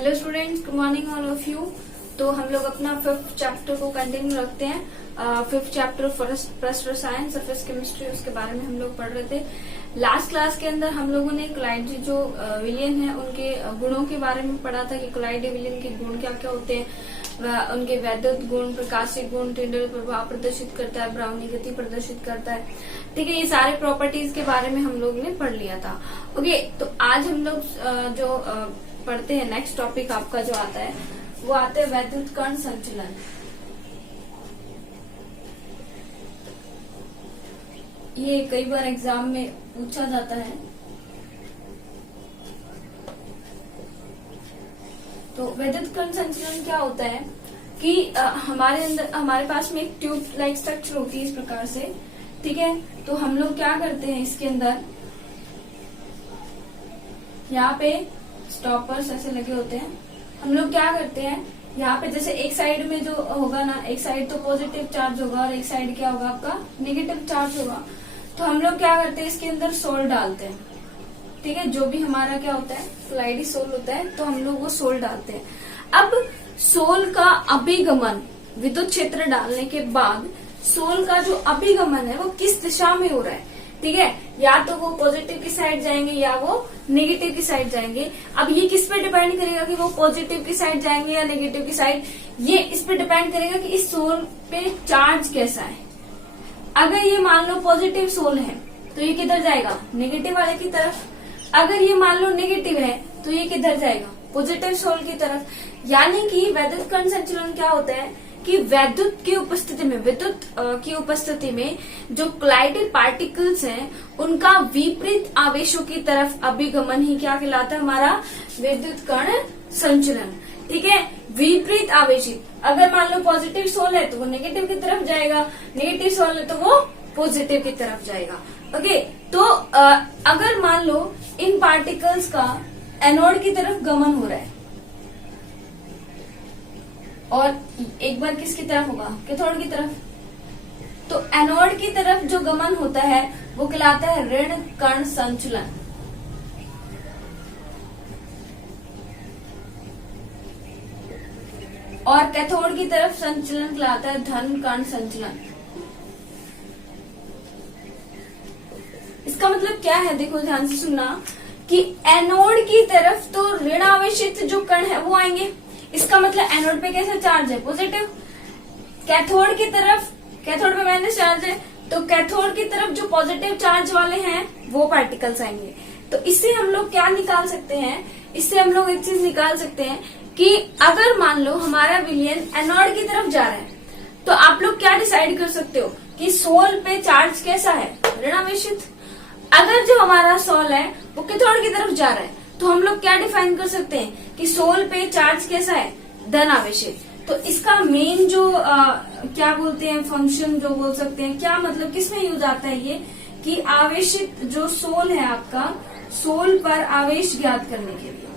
Hello students, good morning all of you. तो हम लोग अपना 5th चैप्टर को कंटिन्यू रखते हैं। 5th chapter first science surface chemistry, उसके बारे में हम लोग पढ़ रहे थे। लास्ट क्लास के अंदर हम लोगों ने कोलाइडी जो विलियन है उनके गुणों के बारे में पढ़ा था कि कोलाइडी विलियन के गुण क्या क्या होते हैं। उनके वैद्युत गुण, प्रकाशिक गुण, टिंडल प्रभाव प्रदर्शित करता है, ब्राउनी गति प्रदर्शित करता है। ठीक है, ये सारे प्रॉपर्टीज के बारे में हम लोग ने पढ़ लिया था। ओके, तो आज हम लोग जो पढ़ते हैं, नेक्स्ट टॉपिक आपका जो आता है वो आता है वैद्युत कण संचलन। ये कई बार एग्जाम में पूछा जाता है। तो वैद्युत कण संचलन क्या होता है कि हमारे पास में एक ट्यूब लाइक स्ट्रक्चर होती है इस प्रकार से। ठीक है, तो हम लोग क्या करते हैं, इसके अंदर यहाँ पे स्टॉपर्स ऐसे लगे होते हैं। हम लोग क्या करते हैं, यहाँ पे जैसे एक साइड में जो होगा ना, एक साइड तो पॉजिटिव चार्ज होगा और एक साइड क्या होगा आपका नेगेटिव चार्ज होगा। तो हम लोग क्या करते हैं, इसके अंदर सोल डालते हैं। ठीक है, जो भी हमारा क्या होता है कोलाइडी सोल होता है, तो हम लोग वो सोल डालते हैं। अब सोल का अभिगमन, विद्युत क्षेत्र डालने के बाद सोल का जो अभिगमन है वो किस दिशा में हो रहा है। ठीक है, या तो वो पॉजिटिव की साइड जाएंगे या वो नेगेटिव की साइड जाएंगे। अब ये किस पे डिपेंड करेगा कि वो पॉजिटिव की साइड जाएंगे या नेगेटिव की साइड, ये इस पे डिपेंड करेगा कि इस सोल पे चार्ज कैसा है। अगर ये मान लो पॉजिटिव सोल है तो ये किधर जाएगा, नेगेटिव वाले की तरफ। अगर ये मान लो नेगेटिव है तो ये किधर जाएगा, पॉजिटिव सोल की तरफ। यानी कि वैद्युत कण संचलन क्या होता है कि विद्युत की उपस्थिति में जो कोलाइडल पार्टिकल्स हैं उनका विपरीत आवेशों की तरफ अभिगमन ही क्या कहलाता है, हमारा विद्युत कण संचलन। ठीक है, विपरीत आवेशित। अगर मान लो पॉजिटिव सोल है तो वो नेगेटिव की तरफ जाएगा, नेगेटिव सोल है तो वो पॉजिटिव की तरफ जाएगा। ओके, तो अगर मान लो इन पार्टिकल्स का एनोड की तरफ गमन हो रहा है और एक बार किसकी तरफ होगा, कैथोड की तरफ। तो एनोड की तरफ जो गमन होता है वो कहलाता है ऋण कण संचलन। और कैथोड की तरफ संचलन कहलाता है धन कण संचलन। इसका मतलब क्या है, देखो ध्यान से सुनना कि एनोड की तरफ तो ऋण आवेशित जो कण है वो आएंगे। इसका मतलब एनोड पे कैसा चार्ज है, पॉजिटिव। कैथोड की तरफ, कैथोड पे माइनस चार्ज है, तो कैथोड की तरफ जो पॉजिटिव चार्ज वाले हैं वो पार्टिकल्स आएंगे। तो इससे हम लोग क्या निकाल सकते हैं, इससे हम लोग एक चीज निकाल सकते हैं कि अगर मान लो हमारा विलियन एनोड की तरफ जा रहा है तो आप लोग क्या डिसाइड कर सकते हो कि सोल पे चार्ज कैसा है, ऋणावेशित। अगर जो हमारा सोल है वो कैथोड की तरफ जा रहा है तो हम लोग क्या डिफाइन कर सकते हैं कि सोल पे चार्ज कैसा है, धन आवेशित। तो इसका मेन जो क्या बोलते हैं फंक्शन जो बोल सकते हैं, क्या मतलब किसमें यूज आता है ये, कि आवेशित जो सोल है आपका, सोल पर आवेश ज्ञात करने के लिए।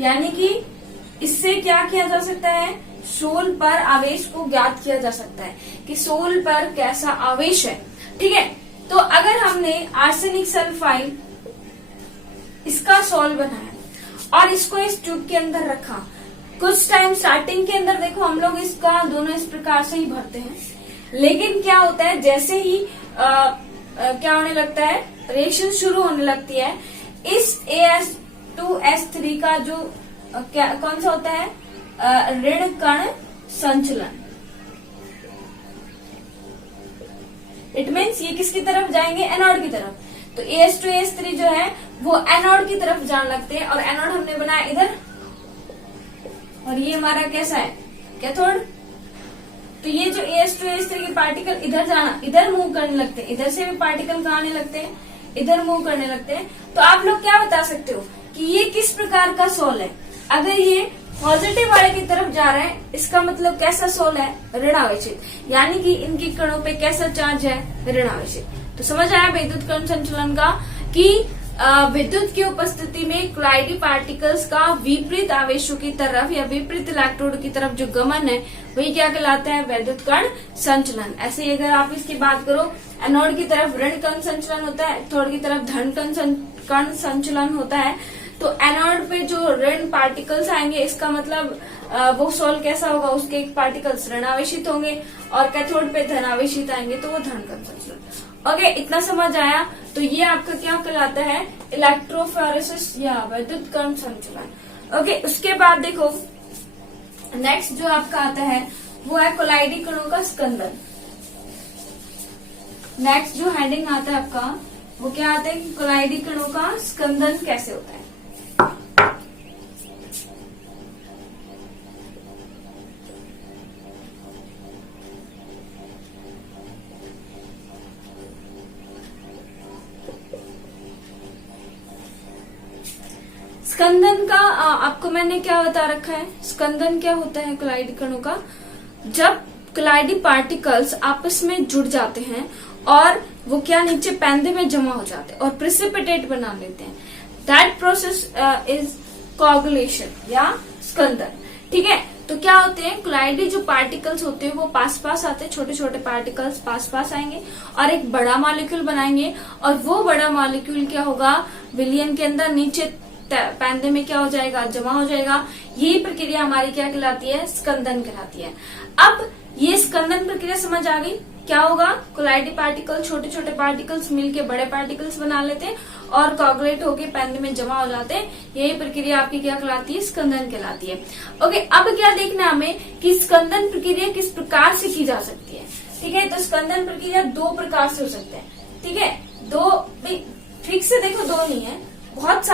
यानी कि इससे क्या किया जा सकता है, सोल पर आवेश को ज्ञात किया जा सकता है कि सोल पर कैसा आवेश है। ठीक है, तो अगर हमने आर्सेनिक सल्फाइड इसका सोल बनाया और इसको इस ट्यूब के अंदर रखा, कुछ टाइम स्टार्टिंग के अंदर देखो हम लोग इसका दोनों इस प्रकार से ही भरते हैं। लेकिन क्या होता है, जैसे ही क्या होने लगता है, रिएक्शन शुरू होने लगती है, इस AS2S3 का जो कौन सा होता है, ऋण कण संचलन। इट मीन्स ये किसकी तरफ जाएंगे, एनोड की तरफ। तो AS2S3 जो है वो एनोड की तरफ जाने लगते हैं और एनोड हमने बनाया इधर और ये हमारा कैसा है, कैथोड। तो ये जो AS2S3 के पार्टिकल इधर जाना, इधर मूव करने लगते हैं, इधर से भी पार्टिकल कहाँ आने लगते हैं, इधर मूव करने लगते हैं। तो आप लोग क्या बता सकते हो कि ये किस प्रकार का सोल है। अगर ये पॉजिटिव वाले की तरफ जा रहे हैं, इसका मतलब कैसा सोल है, ऋणावेशित। यानी कि इनके कणों पे कैसा चार्ज है, ऋणावेशित। तो समझ आया विद्युत कण संचलन का कि विद्युत की उपस्थिति में कोलाइडी पार्टिकल्स का विपरीत आवेशों की तरफ या विपरीत इलेक्ट्रोड की तरफ जो गमन है वही क्या कहलाता है, वैद्युत कण संचलन। ऐसे ही अगर आप इसकी बात करो, एनोड की तरफ ऋण कण संचलन होता है, कैथोड की तरफ धन कण संचलन होता है। तो एनोड पे जो ऋण पार्टिकल्स आएंगे, इसका मतलब वो सोल कैसा होगा, उसके पार्टिकल्स ऋणावेशित होंगे, और कैथोड पे धनावेशित आएंगे तो वो धन कण संचलन। ओके, इतना समझ आया। तो ये आपका क्या कहलाता है, इलेक्ट्रोफोरेसिस या विद्युत कण संचलन। ओके, उसके बाद देखो नेक्स्ट जो आपका आता है वो है कोलाइडी कणों का स्कंदन। नेक्स्ट जो हेडिंग आता है आपका वो क्या आता है, कोलाइडी कणों का स्कंदन कैसे होता है। स्कंदन का आपको मैंने क्या बता रखा है, स्कंदन क्या होता है कोलाइडी कणों का, जब कोलाइडी पार्टिकल्स आपस में जुड़ जाते हैं और वो क्या नीचे पैंदे में जमा हो जाते हैं और प्रेसिपिटेट बना लेते हैं, दैट प्रोसेस इज कोगुलेशन या स्कंदन। ठीक है, तो क्या होते हैं, कोलाइडी जो पार्टिकल्स होते हैं वो पास पास आते हैं, छोटे छोटे पार्टिकल्स पास पास आएंगे और एक बड़ा मॉलिक्यूल बनाएंगे, और वो बड़ा मॉलिक्यूल क्या होगा, विलयन के अंदर नीचे पैंदे में क्या हो जाएगा, जमा हो जाएगा। यही प्रक्रिया हमारी क्या कहलाती है, स्कंदन कहलाती है। अब ये स्कंदन प्रक्रिया समझ आ गई, क्या होगा, कोलाइडी पार्टिकल छोटे छोटे पार्टिकल्स मिलके बड़े पार्टिकल्स बना लेते हैं और कोगुलेट होके पैंदे में जमा हो जाते हैं। यही प्रक्रिया आपकी क्या कहलाती है, स्कंदन कहलाती है। ओके, अब क्या देखना हमें कि स्कंदन प्रक्रिया किस प्रकार से की जा सकती है। ठीक है, तो स्कंदन प्रक्रिया दो प्रकार से हो सकते हैं। ठीक है, दो ठीक से देखो, दो नहीं है, बहुत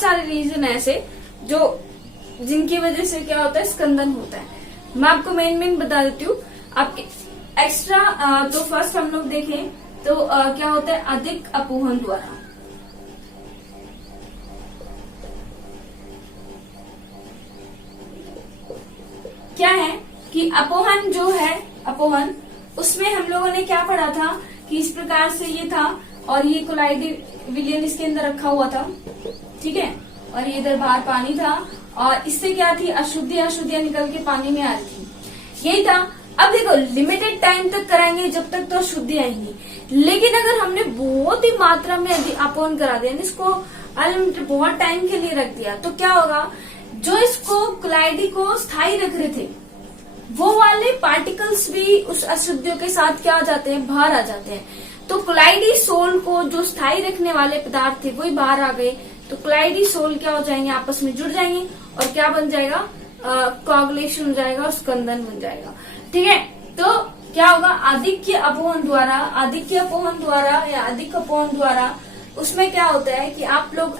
सारे रीजन ऐसे जो जिनकी वजह से क्या होता है, स्कंदन होता है। मैं आपको मेन बता देती हूँ आपके एक्स्ट्रा। तो फर्स्ट हम लोग देखें तो क्या होता है, अधिक अपोहन द्वारा। क्या है कि अपोहन जो है, अपोहन उसमें हम लोगों ने क्या पढ़ा था कि इस प्रकार से ये था और ये कोलाइडी विलयन इसके अंदर रखा हुआ था। ठीक है, और ये इधर बाहर पानी था और इससे क्या थी, अशुद्धियां निकल के पानी में आ रही थी, यही था। अब देखो लिमिटेड टाइम तक कराएंगे जब तक तो अशुद्धियां आएंगी, लेकिन अगर हमने बहुत ही मात्रा में अपोहन करा दिया, इसको अनलिमिटेड बहुत टाइम के लिए रख दिया, तो क्या होगा, जो इसको कोलाइडी को स्थायी रख रहे थे वो वाले पार्टिकल्स भी उस अशुद्धियों के साथ क्या आ जाते हैं, बाहर आ जाते हैं। तो कोलाइडी सोल को जो स्थायी रखने वाले पदार्थ थे वही बाहर आ गए, तो कोलाइडी सोल क्या हो जाएंगे, आपस में जुड़ जाएंगे और क्या बन जाएगा, कोगुलेशन हो जाएगा और स्कंदन बन जाएगा। ठीक है, तो क्या होगा, अधिक अपोहन द्वारा उसमें क्या होता है कि आप लोग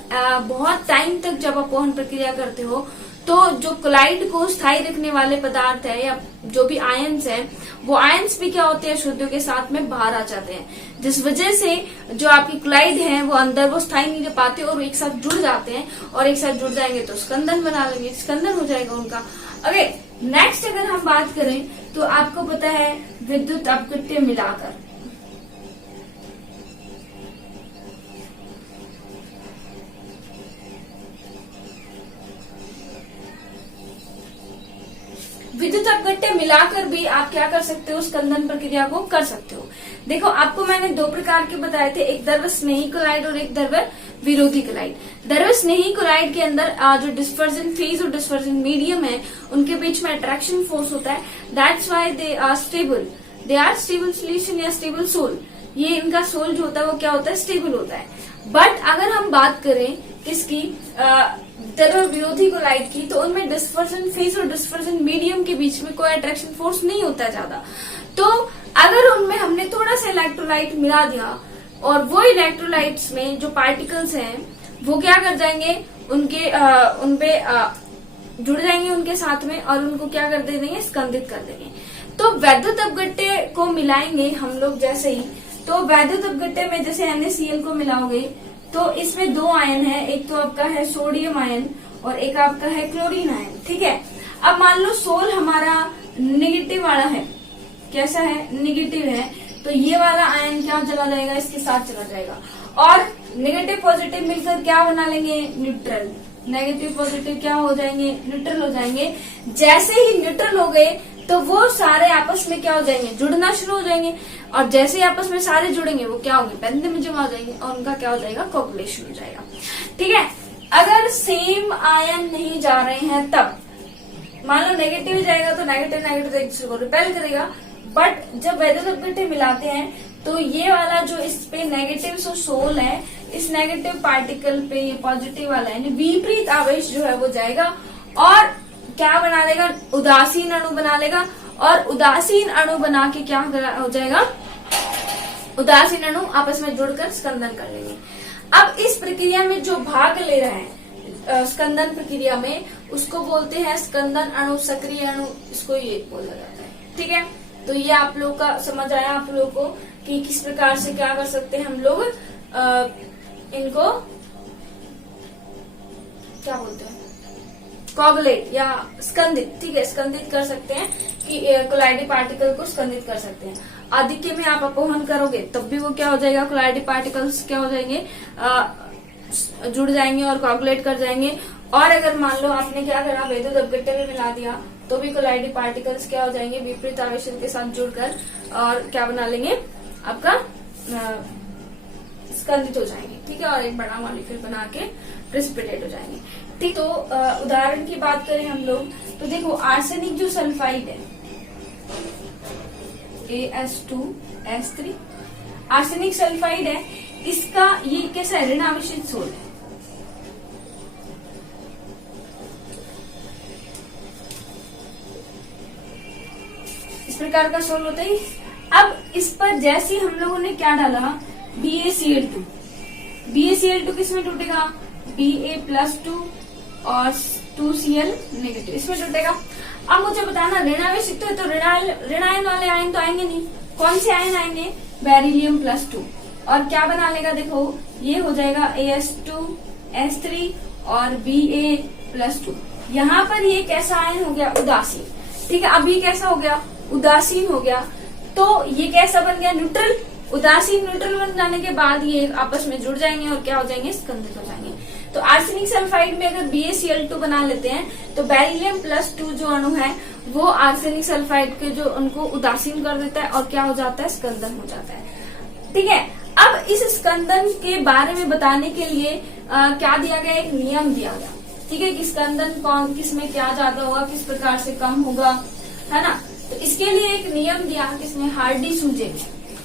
बहुत टाइम तक जब अपोहन प्रक्रिया करते हो तो जो कोलाइड को स्थायी रखने वाले पदार्थ है या जो भी आयंस है, वो आयंस भी क्या होते हैं, अशुद्धियों के साथ में बाहर आ जाते हैं, जिस वजह से जो आपकी कोलाइड है वो अंदर वो स्थायी नहीं रह पाते और एक साथ जुड़ जाते हैं, और एक साथ जुड़ जाएंगे तो स्कंदन बना लेंगे, स्कंदन हो जाएगा उनका। अरे नेक्स्ट अगर हम बात करें तो आपको पता है विद्युत अपघट्य मिलाकर, विद्युत अपघट्य मिलाकर भी आप क्या कर सकते हो, स्कंदन प्रक्रिया को कर सकते हो। देखो आपको मैंने दो प्रकार के बताए थे, एक द्रव्य स्नेही कोलाइड और एक द्रव्य विरोधी कोलाइड। द्रव्य स्नेही कोलाइड के अंदर जो डिस्पर्जन फेज और डिस्पर्जन मीडियम है उनके बीच में अट्रैक्शन फोर्स होता है, that's why they are stable solution या स्टेबल सोल। ये इनका सोल जो होता है वो क्या होता है, स्टेबल होता है। बट अगर हम बात करें किसकी, द्रव्य विरोधी कोलाइड की, तो उनमें डिस्पर्जन फेज और डिस्पर्जन मीडियम के बीच में कोई अट्रैक्शन फोर्स नहीं होता है ज्यादा। तो अगर उनमें हमने थोड़ा सा इलेक्ट्रोलाइट मिला दिया और वो इलेक्ट्रोलाइट्स में जो पार्टिकल्स हैं वो क्या कर जाएंगे, उनपे जुड़ जाएंगे उनके साथ में और उनको क्या कर देंगे, स्कंदित कर देंगे। तो वैद्युत अपघट्य को मिलाएंगे हम लोग जैसे ही, तो वैद्युत अपघट्य में जैसे NaCl को मिलाओगे तो इसमें दो आयन है, एक तो आपका है सोडियम आयन और एक आपका है क्लोरीन आयन। ठीक है, अब मान लो सोल हमारा निगेटिव वाला है, कैसा है, निगेटिव है, तो ये वाला आयन क्या चला जाएगा, इसके साथ चला जाएगा और नेगेटिव पॉजिटिव मिलकर क्या बना लेंगे, न्यूट्रल। नेगेटिव पॉजिटिव क्या हो जाएंगे, न्यूट्रल हो जाएंगे। जैसे ही न्यूट्रल हो गए तो वो सारे आपस में क्या हो जाएंगे, जुड़ना शुरू हो जाएंगे, और जैसे ही आपस में सारे जुड़ेंगे वो क्या होंगे, पैंदे में जमा हो जाएंगे और उनका क्या हो जाएगा, कोगुलेशन हो जाएगा। ठीक है, अगर सेम आयन नहीं जा रहे हैं तब, मान लो नेगेटिव जाएगा तो नेगेटिव नेगेटिव एक दूसरे को रिपेल करेगा, बट जब वैद्युत अपघट्य मिलाते हैं तो ये वाला जो इस पे नेगेटिव जो सोल है, इस नेगेटिव पार्टिकल पे ये पॉजिटिव वाला यानी विपरीत आवेश जो है वो जाएगा और क्या बना लेगा, उदासीन अणु बना लेगा, और उदासीन अणु बना के क्या हो जाएगा, उदासीन अणु आपस में जुड़कर स्कंदन कर लेंगे। अब इस प्रक्रिया में जो भाग ले रहे हैं स्कंदन प्रक्रिया में, उसको बोलते हैं स्कंदन अणु, सक्रिय अणु, इसको ये बोला जाता है। ठीक है, तो ये आप लोग का समझ आया आप लोगों को कि किस प्रकार से क्या कर सकते हैं हम लोग इनको क्या बोलते हैं, कोगुलेट या स्कंदित। ठीक है, स्कंदित कर सकते हैं कि कोलाइडी पार्टिकल को स्कंदित कर सकते हैं। आधिक्य में आप अपवहन करोगे तब भी वो क्या हो जाएगा, कोलाइडी पार्टिकल्स क्या हो जाएंगे, जुड़ जाएंगे और कोगुलेट कर जाएंगे। और अगर मान लो आपने क्या करा, वैद्युत अपघट्य में मिला दिया तो भी कोलाइडी पार्टिकल्स क्या हो जाएंगे, विपरीत आवेशन के साथ जुड़कर और क्या बना लेंगे, आपका स्कंदित हो जाएंगे। ठीक है, और एक बड़ा मॉलिक्यूल बना के प्रेसिपिटेट हो जाएंगे। ठीक, तो उदाहरण की बात करें हम लोग तो देखो आर्सेनिक जो सल्फाइड है AS2S3, आर्सेनिक सल्फाइड है, इसका ये कैसा है, ऋण आवेशित सोल है। इस प्रकार का सोल होता है। अब इस पर जैसे हम लोगों ने क्या डाला, BaCl2, BaCl2 किसमें टूटेगा, Ba+2 और 2Cl नेगेटिव, इसमें टूटेगा। अब मुझे बताना ऋण आवेशित है तो ऋणायन वाले आयन तो आएंगे नहीं, कौन से आयन आएंगे, Ber+2, और क्या बना लेगा, देखो ये हो जाएगा As2S3 और Ba+2। यहाँ पर ये कैसा आयन हो गया, उदासीन। ठीक है, अब ये कैसा हो गया, उदासीन हो गया, तो ये कैसा बन गया, न्यूट्रल। उदासीन न्यूट्रल बन जाने के बाद ये आपस में जुड़ जाएंगे और क्या हो जाएंगे, स्कंदित हो जाएंगे। तो आर्सेनिक सल्फाइड में अगर BaCl2 बना लेते हैं तो Ber+2 जो अणु है वो आर्सेनिक सल्फाइड के जो उनको उदासीन कर देता है और क्या हो जाता है, स्कंदन हो जाता है। ठीक है, अब इस स्कंदन के बारे में बताने के लिए क्या दिया गया, एक नियम दिया गया। ठीक है, कि स्कंदन कौन किस में क्या ज्यादा होगा, किस प्रकार से कम होगा, है ना। तो इसके लिए एक नियम दिया किसने, हार्डी-सुलजे।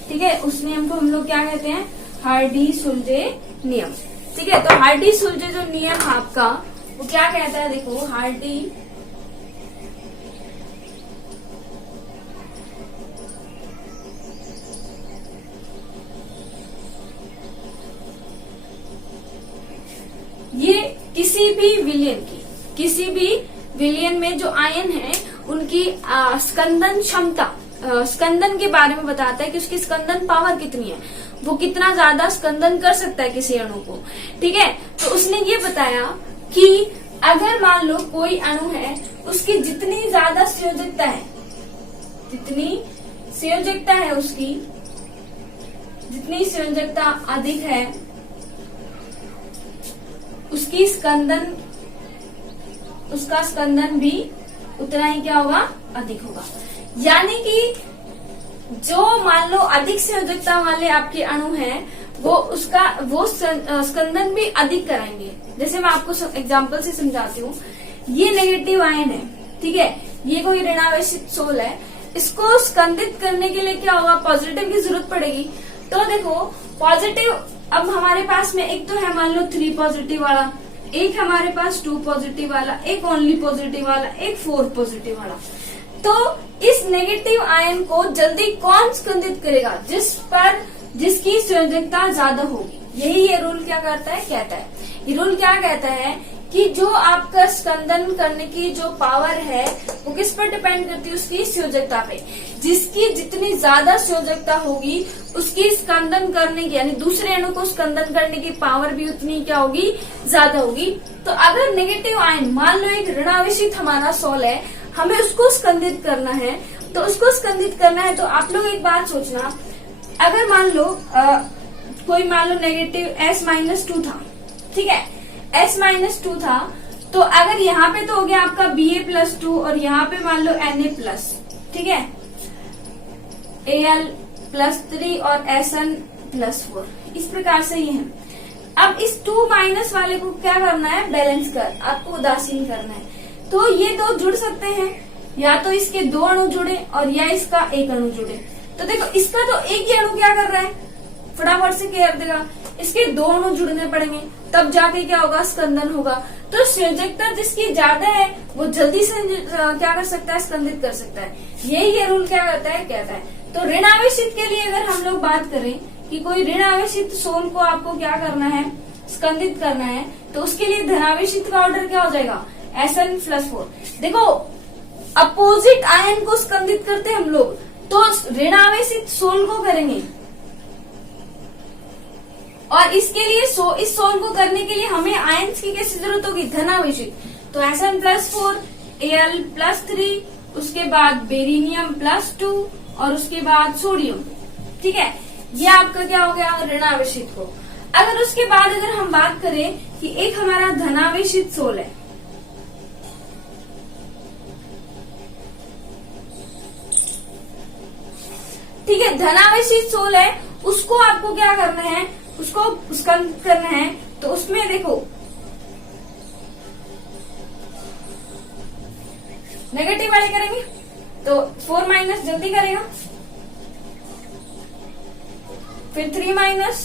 ठीक है, उस नियम को हम लोग क्या कहते हैं, हार्डी-सुलजे नियम। ठीक है, तो हार्डी-सुलजे जो नियम आपका वो क्या कहता है, देखो हार्डी ये किसी भी विलयन में जो आयन है उनकी स्कंदन क्षमता, स्कंदन के बारे में बताता है कि उसकी स्कंदन पावर कितनी है, वो कितना ज्यादा स्कंदन कर सकता है किसी अणु को। ठीक है, तो उसने ये बताया कि अगर मान लो कोई अणु है, उसकी जितनी ज्यादा संयोजकता है, उसकी जितनी संयोजकता अधिक है, उसका स्कंदन भी उतना ही क्या होगा, अधिक होगा। यानी कि जो मान लो अधिक संयोजकता वाले आपके अणु हैं वो स्कंदन भी अधिक कराएंगे। जैसे मैं आपको एग्जांपल से समझाती हूँ, ये नेगेटिव आयन है, ठीक है, ये कोई ऋणावेशित सोल है, इसको स्कंदित करने के लिए क्या होगा, पॉजिटिव की जरूरत पड़ेगी। तो देखो पॉजिटिव, अब हमारे पास में एक तो है मान लो 3 पॉजिटिव वाला, एक हमारे पास 2 पॉजिटिव वाला, एक ओनली पॉजिटिव वाला, एक 4 पॉजिटिव वाला। तो इस नेगेटिव आयन को जल्दी कौन स्कंदित करेगा, जिसकी संयोजकता ज्यादा होगी। यही ये रूल क्या करता है, कहता है, ये रूल क्या कहता है कि जो आपका स्कंदन करने की जो पावर है वो किस पर डिपेंड करती है, उसकी संयोजकता पे। जिसकी जितनी ज्यादा संयोजकता होगी उसकी स्कंदन करने की, यानी दूसरे अणु को स्कंदन करने की पावर भी उतनी क्या होगी, ज्यादा होगी। तो अगर नेगेटिव आयन, मान लो एक ऋणावेशित हमारा सोल है, हमें उसको स्कंदित करना है, तो उसको स्कंदित करना है तो आप लोग एक बात सोचना, अगर मान लो कोई मान लो नेगेटिव S-2 था, ठीक है, S-2 था, तो अगर यहाँ पे तो हो गया आपका Ba+2 और यहाँ पे मान लो Na+, ठीक है, Al+3 और Sn+4, इस प्रकार से ये है। अब इस 2 माइनस वाले को क्या करना है, बैलेंस कर, आपको उदासीन करना है। तो ये दो जुड़ सकते हैं, या तो इसके 2 अणु जुड़े और या इसका 1 अणु जुड़े। तो देखो इसका तो एक ही अणु क्या कर रहा है, फटाफट से क्या कर देगा, इसके 2 अणु जुड़ने पड़ेंगे, तब जाके क्या होगा, स्कंदन होगा। तो संयोजकता जिसकी ज्यादा है वो जल्दी से क्या कर सकता है, स्कंदित कर सकता है। यही ये रूल क्या करता है, कहता है। तो ऋण आवेशित के लिए अगर हम लोग बात करें कि कोई ऋण आवेशित सोल को आपको क्या करना है, स्कंदित करना है, तो उसके लिए धनावेशित का ऑर्डर क्या हो जाएगा, Sn+4। देखो अपोजिट आयन को स्कंदित करते हम लोग, तो ऋण आवेशित सोल को करेंगे, और इसके लिए इस सोल को करने के लिए हमें आयन्स की कैसी जरूरत होगी, धनावेशित। तो Sn+4, Al+3, उसके बाद बेरिनियम +2 और उसके बाद सोडियम। ठीक है, ये आपका क्या हो गया, ऋणावेशित को। अगर उसके बाद अगर हम बात करें कि एक हमारा धनावेशित सोल है, ठीक है, धनावेशित सोल है, उसको आपको क्या करना है, उसको स्कंदित करना है। तो उसमें देखो नेगेटिव वाले करेंगे तो 4 माइनस जल्दी करेगा, फिर 3 माइनस,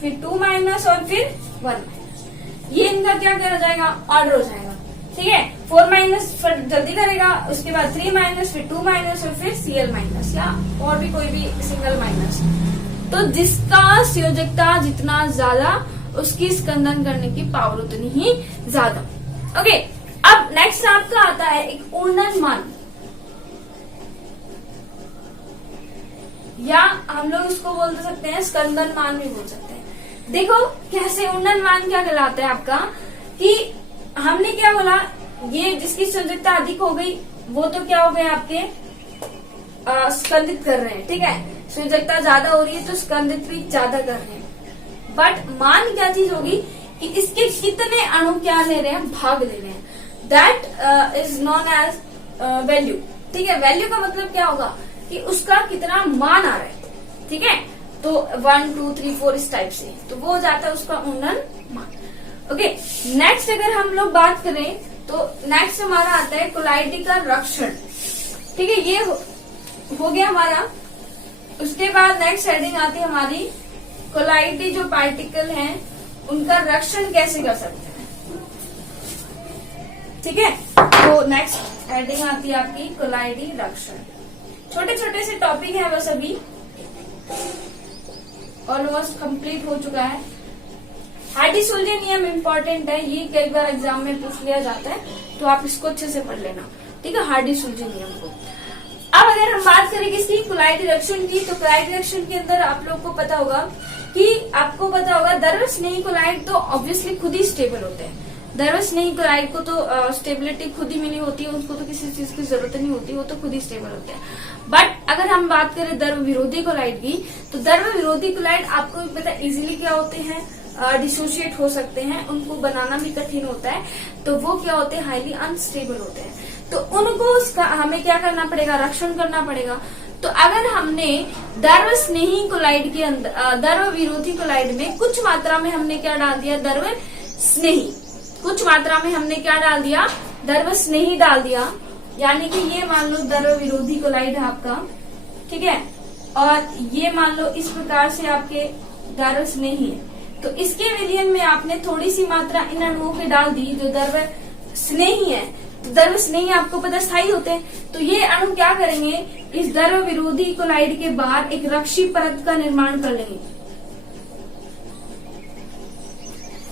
फिर 2 माइनस और फिर 1 माइनस। ये इनका क्या करा जाएगा, ऑर्डर हो जाएगा। ठीक है, 4 माइनस जल्दी करेगा, उसके बाद 3 माइनस, फिर 2 माइनस और फिर Cl माइनस, या और भी कोई भी सिंगल माइनस। तो जिसका संयोजकता जितना ज्यादा उसकी स्कंदन करने की पावर उतनी ही ज्यादा। ओके, अब नेक्स्ट आपका आता है एक उन्नत मान, या हम लोग इसको बोल सकते हैं स्कंदन मान भी बोल सकते हैं। देखो कैसे उन्नत मान क्या कहलाता है आपका, कि हमने क्या बोला, ये जिसकी संयोजकता अधिक हो गई वो तो क्या हो गए आपके स्कंदित कर रहे हैं। ठीक है, संयोजकता ज्यादा हो रही है तो स्कंदित भी ज्यादा कर रहे हैं। बट मान क्या चीज होगी कि इसके कितने अणु क्या ले रहे हैं, भाग ले रहे हैं, that is known as value. ठीक है, वैल्यू का मतलब क्या होगा कि उसका कितना मान आ रहा है। ठीक है, तो 1 2 3 4 इस टाइप से, तो वो हो जाता है उसका उन्नत मान। ओके, नेक्स्ट अगर हम लोग बात करें तो नेक्स्ट हमारा आता है कोलाइडी का रक्षण। ठीक है, ये हो गया हमारा। उसके बाद नेक्स्ट हेडिंग आती है हमारी कोलाइडी जो पार्टिकल हैं उनका रक्षण कैसे कर सकते हैं। ठीक है, तो नेक्स्ट हेडिंग आती है आपकी कोलाइडी रक्षण। छोटे छोटे से टॉपिक है वो सभी, ऑलमोस्ट कंप्लीट हो चुका है। हार्डी-सुलजे नियम इम्पोर्टेंट है, ये कई बार एग्जाम में पूछ लिया जाता है, तो आप इसको अच्छे से पढ़ लेना। ठीक है, हार्डी-सुलजे नियम को। अब अगर हम बात करें किसकी, कोलाइडी रक्षण की, तो कोलाइडी रक्षण के अंदर आप लोग को पता होगा कि आपको पता होगा द्रव्यस्नेही कोलाइड तो ऑब्वियसली खुद ही स्टेबल होते हैं। द्रव्यस्नेही कोलाइड को तो स्टेबिलिटी खुद ही मिली होती है, उसको तो किसी चीज की जरूरत नहीं होती, वो तो खुद ही स्टेबल होते हैं। बट अगर हम बात करें द्रव्य विरोधी कोलाइड की, तो द्रव्य विरोधी कोलाइड आपको भी पता इजिली क्या होते हैं, डिसोशिएट हो सकते हैं, उनको बनाना भी कठिन होता है, तो वो क्या होते हैं, हाईली अनस्टेबल होते हैं। तो उनको हमें क्या करना पड़ेगा, रक्षण करना पड़ेगा। तो अगर हमने द्रव्य स्नेही कोलाइड के अंदर द्रव्य विरोधी कोलाइड में कुछ मात्रा में हमने क्या डाल दिया, द्रव्य स्नेही, कुछ मात्रा में हमने क्या डाल दिया, द्रव्य स्नेही डाल दिया, यानी कि ये मान लो द्रव्य विरोधी कोलाइड है आपका। ठीक है, और ये मान लो इस प्रकार से आपके द्रव्य स्नेही है, तो इसके विलयन में आपने थोड़ी सी मात्रा इन अणुओं की डाल दी जो द्रव्य स्नेही है। तो द्रव्य स्नेही आपको पता स्थायी होते हैं, तो ये अणु क्या करेंगे, इस द्रव्य विरोधी कोलाइड के बाहर एक रक्षी परत का निर्माण कर लेंगे,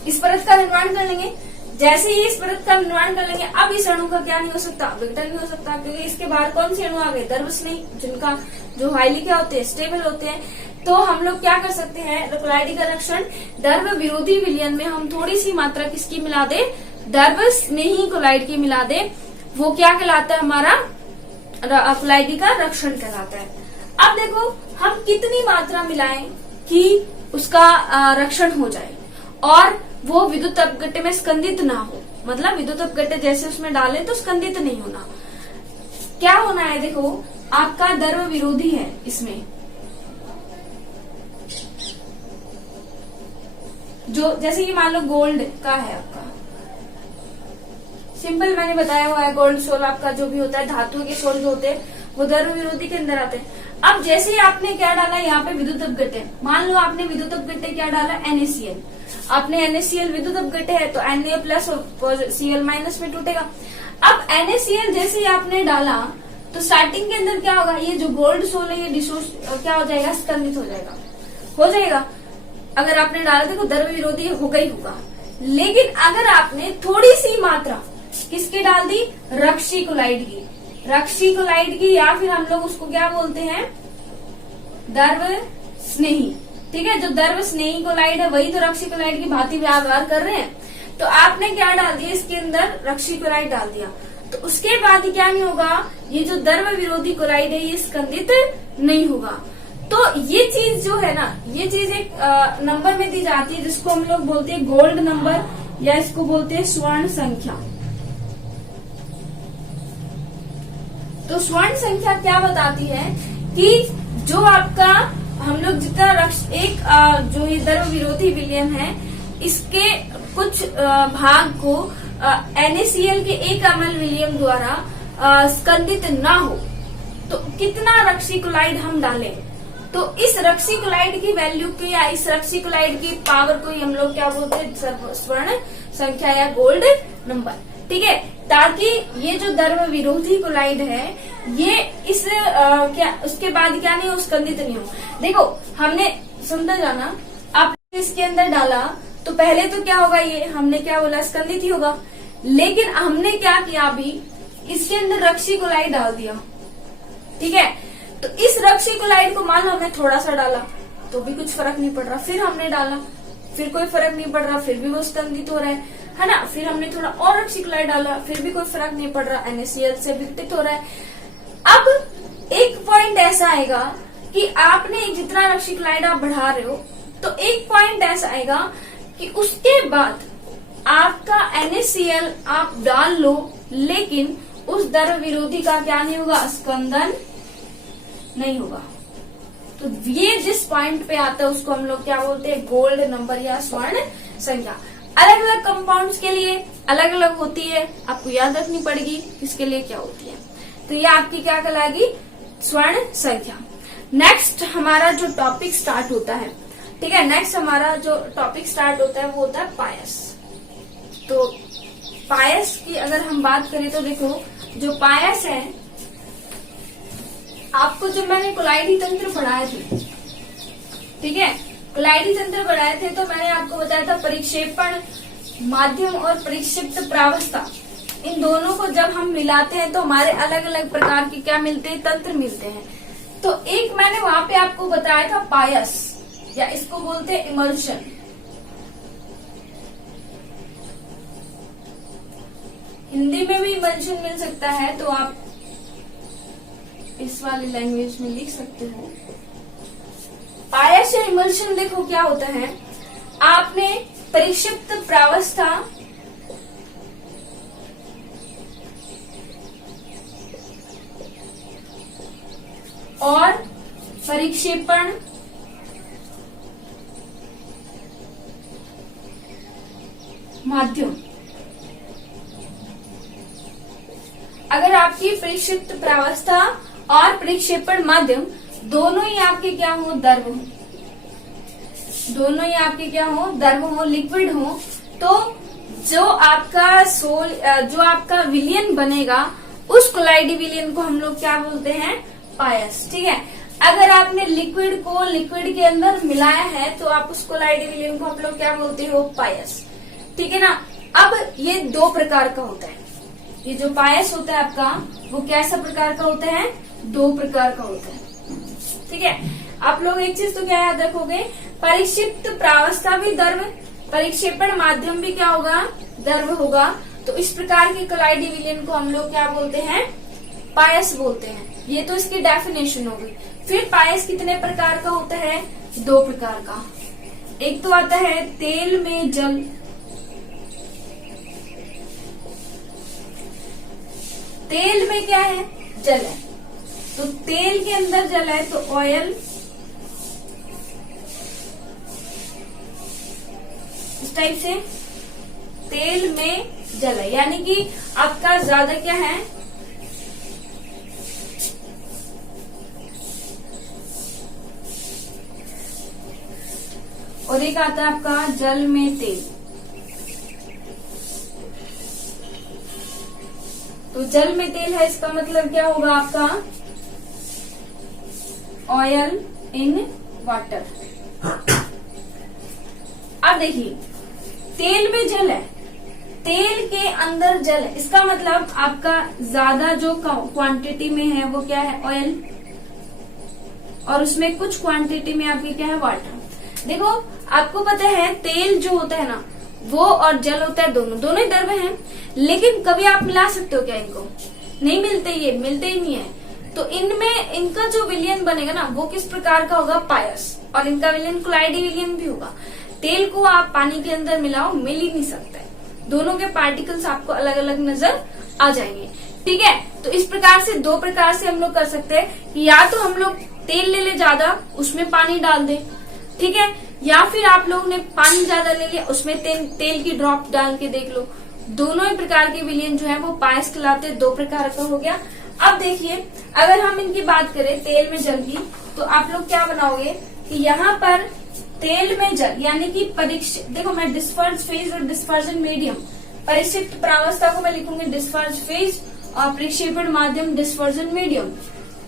इस परत का निर्माण कर लेंगे। जैसे ही इस परत का निर्माण कर लेंगे, अब इस अणु का क्या नहीं हो सकता, विघटन नहीं हो सकता, क्योंकि इसके बाहर कौन से अणु आ गए, द्रव्य स्नेही, जिनका जो हाईली क्या होते हैं, स्टेबल होते हैं। तो हम लोग क्या कर सकते हैं, कोलाइडी का रक्षण द्रव्य विरोधी विलयन में हम थोड़ी सी मात्रा किसकी मिला दे, द्रव्य स्नेही कोलाइड की मिला दे, वो क्या कहलाता है, हमारा कोलाइडी का रक्षण कहलाता है। अब देखो हम कितनी मात्रा मिलाएं कि उसका रक्षण हो जाए और वो विद्युत अपघट्य में स्कंदित ना हो, मतलब विद्युत अपघट्य जैसे उसमें डाले तो स्कंदित नहीं होना। क्या होना है, देखो आपका द्रव्य विरोधी है, इसमें जो जैसे कि मान लो गोल्ड का है आपका, सिंपल मैंने बताया हुआ है, गोल्ड सोल आपका जो भी होता है, धातु के सोल जो होते हैं वो द्रव्य विरोधी के अंदर आते हैं। अब जैसे ही आपने क्या डाला यहाँ पे विद्युत अपघट्य, मान लो आपने विद्युत अपघट्य क्या डाला NaCl, आपने NaCl विद्युत अपघट्य है तो Na प्लस Cl माइनस में टूटेगा। अब NaCl जैसे ही आपने डाला तो स्टार्टिंग के अंदर क्या होगा, ये जो गोल्ड सोल है ये क्या हो जाएगा, स्कंदित हो जाएगा। अगर आपने डाला देखो द्रव्य विरोधी होगा ही होगा। लेकिन अगर आपने थोड़ी सी मात्रा किसके डाल दी, रक्सीक्लोराइड की, या फिर हम लोग उसको क्या बोलते हैं, द्रव्य स्नेही। ठीक है, जो द्रव्य स्नेही क्लोराइड है वही तो रक्सीक्लोराइड की भांति व्यवहार कर रहे हैं। तो आपने क्या डाल दिया, इसके अंदर रक्सीक्लोराइड डाल दिया, तो उसके बाद क्या नहीं होगा, ये जो द्रव्य विरोधी क्लोराइड है ये स्कंदित नहीं होगा। तो ये चीज जो है ना, ये चीज एक नंबर में दी जाती है जिसको हम लोग बोलते हैं गोल्ड नंबर, या इसको बोलते हैं स्वर्ण संख्या। तो स्वर्ण संख्या क्या बताती है कि जो आपका हम लोग जितना एक जो ये द्रव्य विरोधी विलयन है इसके कुछ भाग को NaCl के एक अम्ल विलयन द्वारा स्कंदित ना हो तो कितना रक्सीक्लोराइड हम डालें, तो इस रक्सीक्लोराइड की वैल्यू को या इस रक्सीक्लोराइड की पावर को हम लोग क्या बोलते हैं, स्वर्ण संख्या या गोल्ड नंबर। ठीक है, ताकि ये जो द्रव्य विरोधी क्लोराइड है ये इस क्या उसके बाद क्या नहीं हो, स्कंदित नहीं हो। देखो हमने समझा जाना, आपने इसके अंदर डाला तो पहले तो क्या होगा, ये हमने क्या बोला, स्कंदित ही होगा। लेकिन हमने क्या किया, अभी इसके अंदर रक्सीक्लोराइड डाल दिया। ठीक है, तो इस रक्सीक्लोराइड को मान लो हमने थोड़ा सा डाला तो भी कुछ फर्क नहीं पड़ रहा, फिर हमने डाला फिर कोई फर्क नहीं पड़ रहा, फिर भी वो स्कंदित हो रहा है ना। फिर हमने थोड़ा और रक्सीक्लोराइड डाला, फिर भी कोई फर्क नहीं पड़ रहा, NaCl से विघटित हो रहा है। अब एक पॉइंट ऐसा आएगा कि आपने जितना रक्सीक्लोराइड आप बढ़ा रहे हो, तो एक पॉइंट ऐसा आएगा कि उसके बाद आपका NaCl आप डाल लो, लेकिन उस द्रव्य विरोधी का क्या नहीं होगा, स्कंदन नहीं होगा। तो ये जिस पॉइंट पे आता है उसको हम लोग क्या बोलते हैं, गोल्ड नंबर या स्वर्ण संख्या। अलग अलग कंपाउंड्स के लिए अलग अलग होती है, आपको याद रखनी पड़ेगी इसके लिए क्या होती है। तो ये आपकी क्या कहलाएगी, स्वर्ण संख्या। नेक्स्ट हमारा जो टॉपिक स्टार्ट होता है, ठीक है, नेक्स्ट हमारा जो टॉपिक स्टार्ट होता है वो होता है पायस। तो पायस की अगर हम बात करें तो देखो, जो पायस है, आपको जब मैंने कोलाइडी तंत्र पढ़ाए थे, ठीक है, कोलाइडी तंत्र पढ़ाए थे तो मैंने आपको बताया था परिक्षेपण माध्यम और परिक्षिप्त प्रावस्था, इन दोनों को जब हम मिलाते हैं तो हमारे अलग अलग प्रकार के क्या मिलते हैं, तंत्र मिलते हैं। तो एक मैंने वहां पे आपको बताया था पायस, या इसको बोलते हैं इमल्शन। हिंदी में भी इमल्शन मिल सकता है, तो आप इस वाली लैंग्वेज में लिख सकते हो। पायस या इमल्शन देखो क्या होता है, आपने परिक्षिप्त प्रावस्था और परिक्षेपण माध्यम, अगर आपकी परिक्षिप्त प्रावस्था और परिक्षेपण माध्यम दोनों ही आपके क्या हो, द्रव हो, दोनों ही आपके क्या हो, द्रव हो, लिक्विड हो, तो जो आपका जो आपका विलयन बनेगा उस कोलाइडी विलयन को हम लोग क्या बोलते हैं, पायस। ठीक है, अगर आपने लिक्विड को लिक्विड के अंदर मिलाया है तो आप उस कोलाइडी विलयन को हम लोग क्या बोलते हो, पायस। ठीक है ना। अब ये दो प्रकार का होता है, ये जो पायस होता है आपका वो कैसा प्रकार का होता है, दो प्रकार का होता है। ठीक है, आप लोग एक चीज तो क्या याद रखोगे, परिक्षिप्त प्रावस्था भी द्रव, परिक्षेपण माध्यम भी क्या होगा, द्रव होगा। तो इस प्रकार के कोलाइडी विलयन को हम लोग क्या बोलते हैं, पायस बोलते हैं। ये तो इसकी डेफिनेशन हो गई। फिर पायस कितने प्रकार का होता है, दो प्रकार का। एक तो आता है तेल में जल, तेल में क्या है, जल है, तो तेल के अंदर जल है तो ऑयल, इस टाइप से तेल में जल है, यानी कि आपका ज्यादा क्या है, और एक आता है आपका जल में तेल। तो जल में तेल है, इसका मतलब क्या होगा आपका ऑयल इन वाटर। अब देखिए तेल में जल है, तेल के अंदर जल है, इसका मतलब आपका ज्यादा जो क्वांटिटी में है वो क्या है, ऑयल, और उसमें कुछ क्वांटिटी में आपकी क्या है, वाटर। देखो आपको पता है तेल जो होता है ना वो और जल होता है, दोनों ही द्रव्य हैं, लेकिन कभी आप मिला सकते हो क्या इनको, नहीं मिलते, ये मिलते ही नहीं है। तो इनमें इनका जो विलयन बनेगा ना वो किस प्रकार का होगा, पायस, और इनका विलयन क्लाइडी विलयन भी होगा। तेल को आप पानी के अंदर मिलाओ, मिल ही नहीं सकता है, दोनों के पार्टिकल्स आपको अलग अलग नजर आ जाएंगे। ठीक है, तो इस प्रकार से दो प्रकार से हम लोग कर सकते हैं कि या तो हम लोग तेल ले ले ज्यादा, उसमें पानी डाल दें, ठीक है, या फिर आप लोगों ने पानी ज्यादा ले लिया, उसमें तेल की ड्रॉप डाल के देख लो। दोनों ही प्रकार के विलयन जो है वो पायस कहलाते हैं, दो प्रकार का हो गया। अब देखिए अगर हम इनकी बात करें तेल में जल की, तो आप लोग क्या बनाओगे कि यहाँ पर तेल में जल यानी कि परीक्षित, देखो मैं डिस्पर्स फेज और डिस्पर्जन मीडियम, परिक्षिप्त प्रावस्था को मैं लिखूंगी डिस्पर्स फेज और प्रक्षेपण माध्यम डिस्पर्जन मीडियम।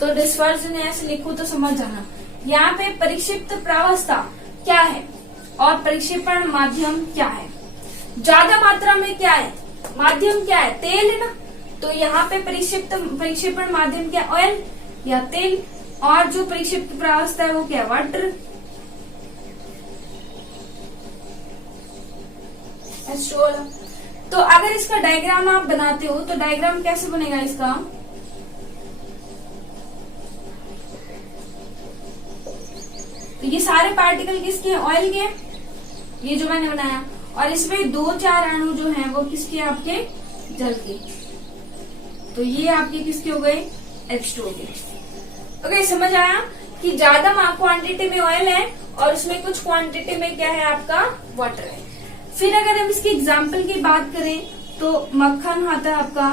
तो डिस्पर्जन ऐसे लिखू तो समझ जाना, यहाँ पे परिक्षिप्त प्रावस्था क्या है और प्रक्षेपण माध्यम क्या है, ज्यादा मात्रा में क्या है, माध्यम क्या है, तेल है ना, तो यहाँ पे परिक्षेपण माध्यम क्या, ऑयल या तेल, और जो परिक्षिप्त प्रावस्था है वो क्या, वाटर, H2O। तो अगर इसका डायग्राम आप बनाते हो तो डायग्राम कैसे बनेगा इसका, तो ये सारे पार्टिकल किसके हैं, ऑयल के, ये जो मैंने बनाया, और इसमें 2-4 अणु जो हैं वो किसके, आपके जल के, तो ये आपके किसके हो गए, H2O के। ओके, समझ आया कि ज्यादा क्वांटिटी में ऑयल है और उसमें कुछ क्वांटिटी में क्या है, आपका वाटर है। फिर अगर हम इसकी एग्जाम्पल की बात करें तो मक्खन आता है आपका,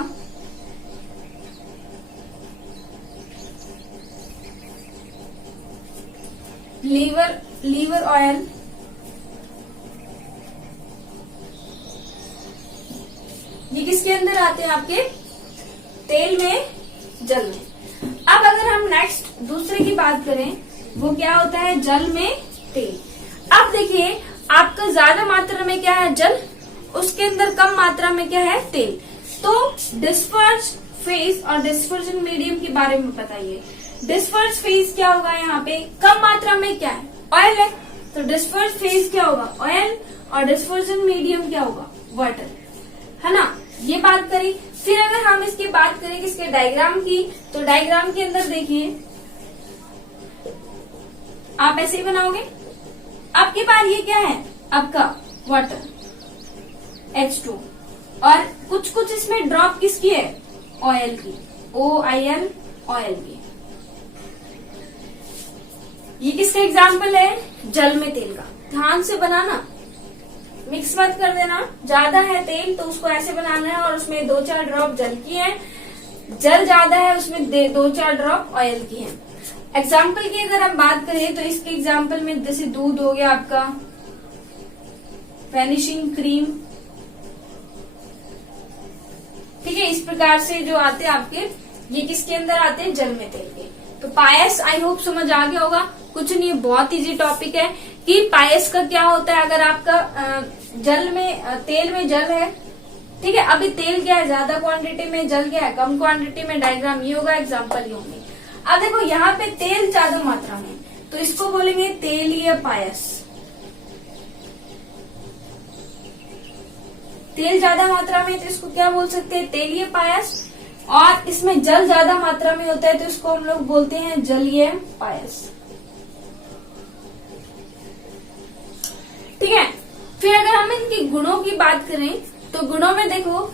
लीवर ऑयल, ये किसके अंदर आते हैं, आपके तेल में जल में। अब अगर हम नेक्स्ट दूसरे की बात करें वो क्या होता है, जल में तेल। अब देखिए आपका ज्यादा मात्रा में क्या है, जल, उसके अंदर कम मात्रा में क्या है, तेल। तो डिस्पर्स फेज और डिस्पर्जन मीडियम के बारे में बताइए। डिस्पर्स फेज क्या होगा, यहाँ पे कम मात्रा में क्या है, ऑयल है, तो डिस्पर्स फेज क्या होगा, ऑयल, और डिस्पर्जन मीडियम क्या होगा, वाटर, है ना, ये बात करी। फिर अगर हम इसकी बात करें इसके डायग्राम की, तो डायग्राम के अंदर देखिए आप ऐसे ही बनाओगे, आपके पास ये क्या है, आपका वाटर H2, और कुछ कुछ इसमें ड्रॉप किसकी है, ऑयल की, OIL, ऑयल की। ये किसका एग्जाम्पल है, जल में तेल का। ध्यान से बनाना, मिक्स मत कर देना, ज्यादा है तेल तो उसको ऐसे बनाना है और उसमें 2-4 ड्रॉप जल की है, जल ज्यादा है उसमें 2-4 ड्रॉप ऑयल की है। एग्जाम्पल की अगर हम बात करें तो इसके एग्जाम्पल में जैसे दूध हो गया आपका, फिनिशिंग क्रीम, ठीक है, इस प्रकार से जो आते हैं आपके, ये किसके अंदर आते हैं, जल में तेल के। तो पायस आई होप समझ आ गया होगा, कुछ नहीं, बहुत इजी टॉपिक है कि पायस का क्या होता है। अगर आपका जल में तेल में जल है, ठीक है, अभी तेल क्या है, ज्यादा क्वांटिटी में, जल क्या है, कम क्वांटिटी में, डायग्राम ये होगा, एग्जाम्पल ये होंगे। अब देखो यहाँ पे तेल ज्यादा मात्रा में, तो इसको बोलेंगे तेलीय पायस। तेल ज्यादा मात्रा में तो इसको क्या बोल सकते हैं, तेलीय पायस, और इसमें जल ज्यादा मात्रा में होता है तो इसको हम लोग बोलते हैं जलीय पायस। ठीक है, फिर अगर हम इनके गुणों की बात करें तो गुणों में देखो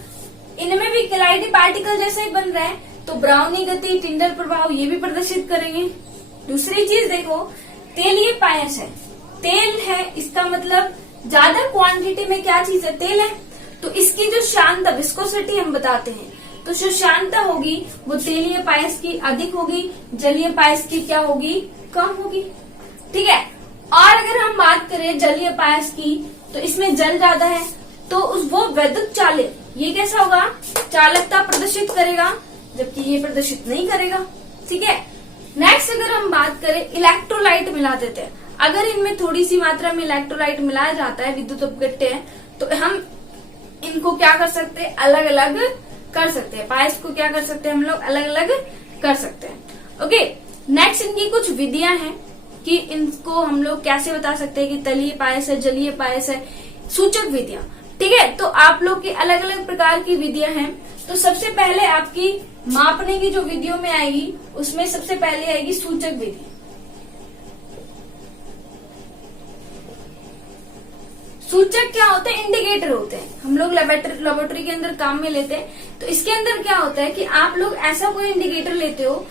इनमें भी क्लाइडी पार्टिकल जैसे ही बन रहे हैं, तो ब्राउनी गति, टिंडल प्रभाव ये भी प्रदर्शित करेंगे। दूसरी चीज देखो, तेलीय पायस है, तेल है, इसका मतलब ज्यादा क्वांटिटी में क्या चीज है, तेल है, तो इसकी जो शांता विस्कोसिटी हम बताते हैं, तो जो शांता होगी वो तेलीय पायस की अधिक होगी, जलीय पायस की क्या होगी, कम होगी। ठीक है। और अगर हम बात करें जलीय पायस की, तो इसमें जल ज्यादा है, तो वो वैद्युत चालक, ये कैसा होगा, चालकता प्रदर्शित करेगा, जबकि ये प्रदर्शित नहीं करेगा। ठीक है। नेक्स्ट अगर हम बात करें इलेक्ट्रोलाइट मिला देते हैं, अगर इनमें थोड़ी सी मात्रा में इलेक्ट्रोलाइट मिलाया जाता है, विद्युत अपघट्य है, तो हम इनको क्या कर सकते हैं, अलग अलग कर सकते हैं, पायस को क्या कर सकते हैं हम लोग, अलग अलग कर सकते हैं। ओके। नेक्स्ट इनकी कुछ विधियां हैं कि इनको हम लोग कैसे बता सकते हैं कि तलीय पायस है, जलीय पायस है, सूचक विधियां। ठीक है। तो आप लोग की अलग अलग प्रकार की विधियां हैं। तो सबसे पहले आपकी मापने की जो विधियों में आएगी, उसमें सबसे पहले आएगी सूचक विधि। सूचक क्या होते हैं, इंडिकेटर होते हैं, हम लोग लेबोरेटरी के अंदर काम में लेते हैं। तो इसके अंदर क्या होता है कि आप लोग ऐसा कोई इंडिकेटर लेते हो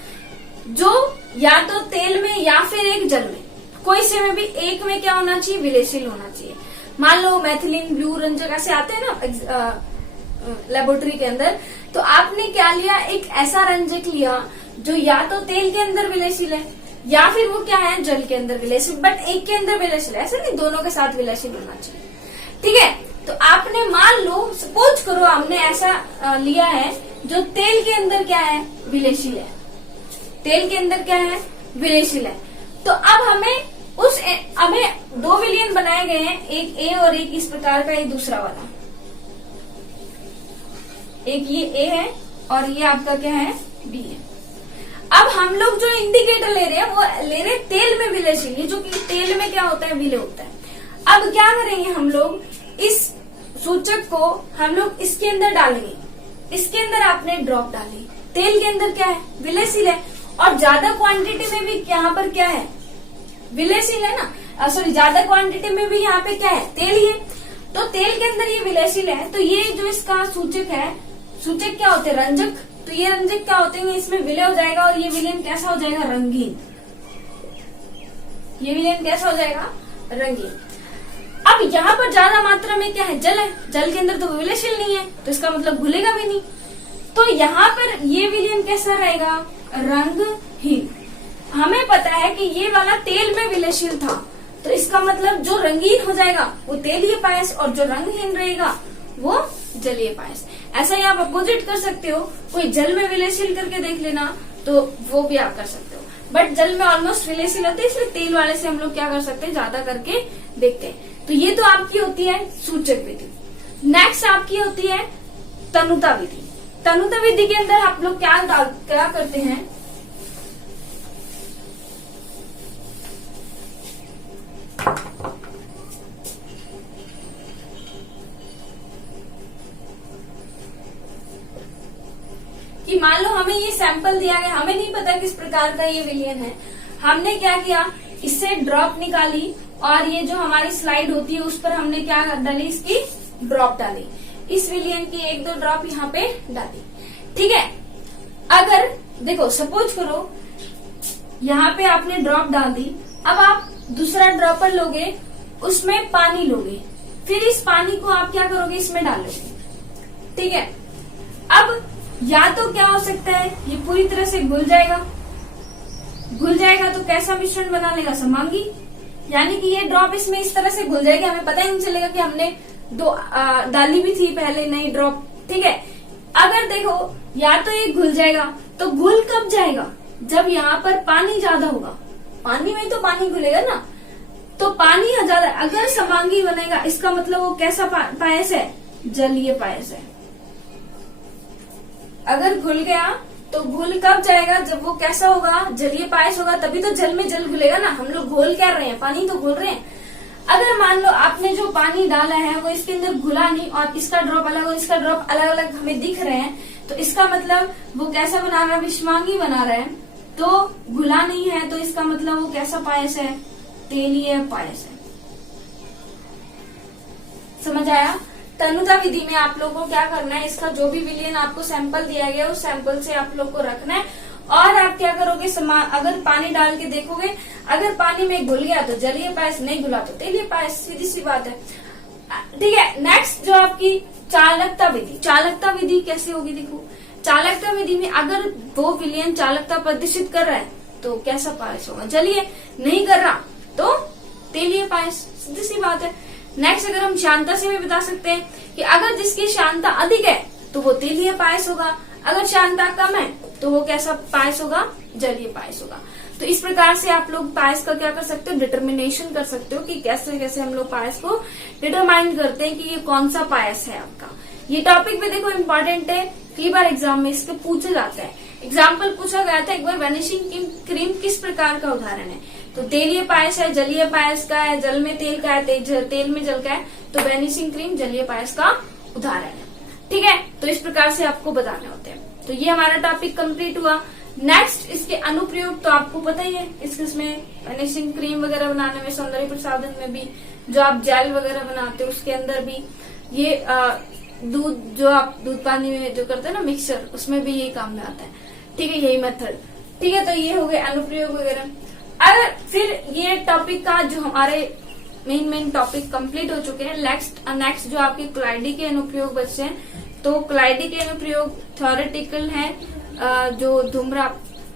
जो या तो तेल में या फिर एक जल में, कोई से में भी एक में क्या होना चाहिए, विलेयशील होना चाहिए। मान लो मैथिलीन, ब्लू रंजक ऐसे आते हैं ना लेबोरेटरी के अंदर, तो आपने क्या लिया, एक ऐसा रंजक लिया जो या तो तेल के अंदर विलेयशील है या फिर वो क्या है, जल के अंदर विलेयशील, बट एक के अंदर विलेयशील है, ऐसा नहीं, दोनों के साथ विलेयशील होना चाहिए। ठीक है। तो आपने मान लो, सपोज करो हमने ऐसा लिया है जो तेल के अंदर क्या है, विलेयशील है, तेल के अंदर क्या है, विलेयशील है। तो अब हमें दो विलयन बनाए गए हैं, एक ए और एक इस प्रकार का, ये दूसरा वाला, एक ये ए है और ये आपका क्या है, बी है। अब हम लोग जो इंडिकेटर ले रहे हैं वो ले रहे हैं तेल में विलेयशील, ये जो कि तेल में क्या होता है, विलय होता है। अब क्या करेंगे हम लोग, इस सूचक को हम लोग इसके अंदर डालेंगे, इसके अंदर आपने ड्रॉप डाली, तेल के अंदर क्या है, विलेयशील है, और ज्यादा क्वांटिटी में भी यहाँ पर क्या है, विलेयशील है ना, सॉरी, ज्यादा क्वांटिटी में भी यहाँ पे क्या है, तेल ही है। तो तेल के अंदर ये विलेयशील है, तो ये जो इसका सूचक है, सूचक क्या होते हैं, रंजक, तो ये रंजक क्या होते हैं, इसमें विलय हो जाएगा और ये विलयन कैसा हो जाएगा, रंगीन, ये विलयन कैसा हो जाएगा, रंगीन। अब यहाँ पर ज्यादा मात्रा में क्या है, जल है, जल के अंदर तो विलेयशील नहीं है, तो इसका मतलब घुलेगा भी नहीं, तो यहाँ पर ये विलयन कैसा रहेगा, रंगहीन। हमें पता है कि ये वाला तेल में विलेयशील था, तो इसका मतलब जो रंगीन हो जाएगा वो तेलीय पायस और जो रंगहीन रहेगा वो जलीय पायस। ऐसा ही आप अपोजिट कर सकते हो, कोई जल में विलेयशील करके देख लेना, तो वो भी आप कर सकते हो, बट जल में ऑलमोस्ट विलेयशील होते हैं, इसलिए तेल वाले से हम लोग क्या कर सकते हैं, ज्यादा करके देखते हैं। तो ये तो आपकी होती है सूचक विधि। नेक्स्ट आपकी होती है तनुता विधि। तनुता विधि के अंदर आप लोग क्या करते हैं, कि मान लो हमें ये सैंपल दिया गया, हमें नहीं पता किस प्रकार का ये विलयन है, हमने क्या किया, इससे ड्रॉप निकाली और ये जो हमारी स्लाइड होती है उस पर हमने क्या डाली, इसकी ड्रॉप डाली, इस विलयन की एक दो ड्रॉप यहाँ पे डाली। ठीक है। अगर देखो सपोज करो यहाँ पे आपने ड्रॉप डाल दी, अब आप दूसरा ड्रॉपर लोगे, उसमें पानी लोगे, फिर इस पानी को आप क्या करोगे, इसमें डालोगे। ठीक है। अब या तो क्या हो सकता है, ये पूरी तरह से घुल जाएगा, घुल जाएगा तो कैसा मिश्रण बना लेगा, समांगी, यानी कि ये ड्रॉप इसमें इस तरह से घुल जाएगी, हमें पता ही नहीं चलेगा कि हमने दो डाली भी थी पहले नई ड्रॉप। ठीक है। अगर देखो या तो ये घुल जाएगा, तो घुल कब जाएगा, जब यहाँ पर पानी ज्यादा होगा, पानी में तो पानी घुलेगा ना, तो पानी ज्यादा, अगर समांगी बनेगा इसका मतलब वो कैसा पायस है, जलीय पायस है। अगर घुल गया तो घुल कब जाएगा, जब वो कैसा होगा, जलीय पायस होगा, तभी तो जल में जल घुलेगा ना, हम लोग घोल क्या रहे हैं, पानी तो घोल रहे हैं। अगर मान लो आपने जो पानी डाला है वो इसके अंदर घुला नहीं और इसका ड्रॉप अलग और इसका ड्रॉप अलग अलग हमें दिख रहे हैं, तो इसका मतलब वो कैसा बना रहा है, विषमांगी बना रहा है, तो घुला नहीं है, तो इसका मतलब वो कैसा पायस है, तेलीय पायस है। समझ आया। तनुता विधि में आप लोगों को क्या करना है, इसका जो भी विलयन आपको सैंपल दिया गया उस सैंपल से आप लोग को रखना है, और आप क्या करोगे, अगर पानी डाल के देखोगे, अगर पानी में घुल गया तो जलीय पायस, नहीं घुला तो तेलीय पायस, सीधी सी बात है। ठीक है, नेक्स्ट जो आपकी चालकता विधि। चालकता विधि कैसे होगी, देखो चालकता विधि में अगर वो विलयन चालकता प्रदर्शित कर रहा है तो कैसा पायस होगा, जलीय। नहीं कर रहा तो तेलीय पायस, सीधी सी बात है। नेक्स्ट अगर हम शांता से भी बता सकते हैं कि अगर जिसकी शांता अधिक है तो वो तेलीय पायस होगा, अगर शांता कम है तो वो कैसा पायस होगा, जलीय पायस होगा। तो इस प्रकार से आप लोग पायस का क्या कर सकते हो, डिटर्मिनेशन कर सकते हो कि कैसे कैसे हम लोग पायस को डिटरमाइन करते हैं कि ये कौन सा पायस है आपका। ये टॉपिक भी देखो इम्पोर्टेंट है, कई बार एग्जाम में इसके पूछे जाते हैं। एग्जाम्पल पूछा गया था एक बार, वैनिशिंग क्रीम किस प्रकार का उदाहरण है, तो तेलीय पायस है, जलीय पायस का है, जल में तेल का है, तेल में जल का है, तो वैनिशिंग क्रीम जलीय पायस का उदाहरण है। ठीक है, तो इस प्रकार से आपको बताने होते हैं। तो ये हमारा टॉपिक कंप्लीट हुआ। नेक्स्ट इसके अनुप्रयोग तो आपको पता ही है, इसमें वैनिशिंग क्रीम वगैरह बनाने में, सौंदर्य प्रसाधन में भी, जो आप जेल वगैरह बनाते हो उसके अंदर भी, ये दूध जो आप दूध पानी में जो करते हैं ना मिक्सचर, उसमें भी यही काम में आता है। ठीक है, यही मेथड। ठीक है, तो ये हो गए अनुप्रयोग वगैरह। अगर फिर ये टॉपिक का जो हमारे मेन टॉपिक कंप्लीट हो चुके हैं, नेक्स्ट जो आपके क्लाइडी के अनुप्रयोग बचे हैं, तो क्लाइडी के अनुप्रयोग थ्योरेटिकल है, जो धूम्र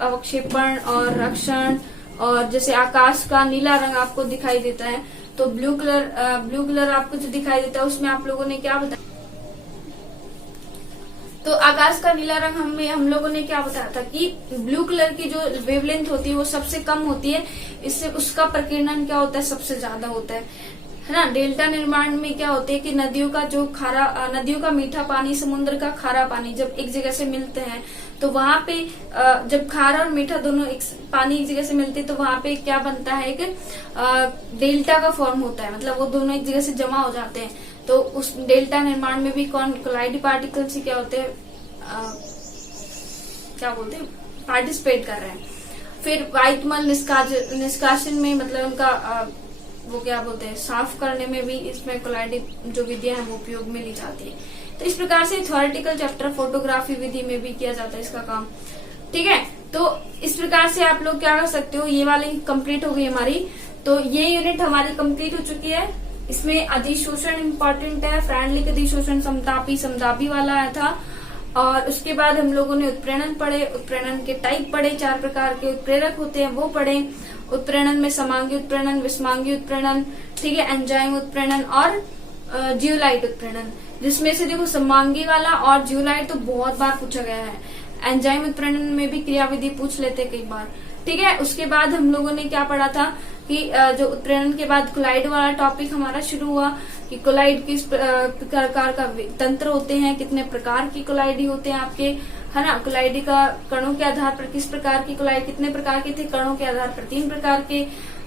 अवक्षेपण और रक्षण, और जैसे आकाश का नीला रंग आपको दिखाई देता है तो ब्लू कलर आपको जो दिखाई देता है उसमें आप लोगों ने क्या बताया, तो आकाश का नीला रंग हम लोगों ने क्या बताया था कि ब्लू कलर की जो वेवलेंथ होती है वो सबसे कम होती है, इससे उसका प्रकीर्णन क्या होता है, सबसे ज्यादा होता है ना। डेल्टा निर्माण में क्या होते हैं कि नदियों का मीठा पानी, समुद्र का खारा पानी जब एक जगह से मिलते हैं तो वहां पे जब खारा और मीठा दोनों पानी एक जगह से मिलते हैं तो वहां पे क्या बनता है कि डेल्टा का फॉर्म होता है, मतलब वो दोनों एक जगह से जमा हो जाते हैं। तो उस डेल्टा निर्माण में भी कोलाइडी पार्टिकल से क्या होते हैं, क्या बोलते हैं, पार्टिसिपेट कर रहे हैं। फिर वायुमल निष्कासन में, मतलब उनका वो क्या बोलते हैं, साफ करने में भी इसमें कोलाइडी जो विधियां है वो उपयोग में ली जाती है। तो इस प्रकार से थ्योरेटिकल चैप्टर फोटोग्राफी विधि में भी किया जाता है इसका काम। ठीक है, तो इस प्रकार से आप लोग क्या कर सकते हो, ये वाली कंप्लीट हो गई हमारी। तो ये यूनिट हमारी कंप्लीट हो चुकी है। इसमें अधिशोषण इम्पोर्टेंट है, फ्रेंडली अधिशोषण समतापी वाला आया था, और उसके बाद हम लोगों ने उत्प्रेरण पढ़े, उत्प्रेरण के टाइप पढ़े, 4 प्रकार के उत्प्रेरक होते हैं वो पढ़े। उत्प्रेरण में समांगी उत्प्रेरण, विषमांगी उत्प्रेरण, ठीक है, एंजाइम उत्प्रेरण और जियोलाइट उत्प्रेरण, जिसमें से देखो समांगी वाला और जियोलाइट तो बहुत बार पूछा गया है। एंजाइम उत्प्रेरण में भी क्रियाविधि पूछ लेते कई बार। ठीक है, उसके बाद हम लोगों ने क्या पढ़ा था कि जो उत्प्रेरण के बाद कोलाइड वाला टॉपिक हमारा शुरू हुआ कि कोलाइड किस प्रकार का तंत्र होते हैं, कितने प्रकार की कोलाइडी होते हैं आपके, है ना। कोलाइडी का कणों के आधार पर किस प्रकार की कोलाइड, कितने प्रकार के थे, कणों के आधार पर 3 प्रकार के,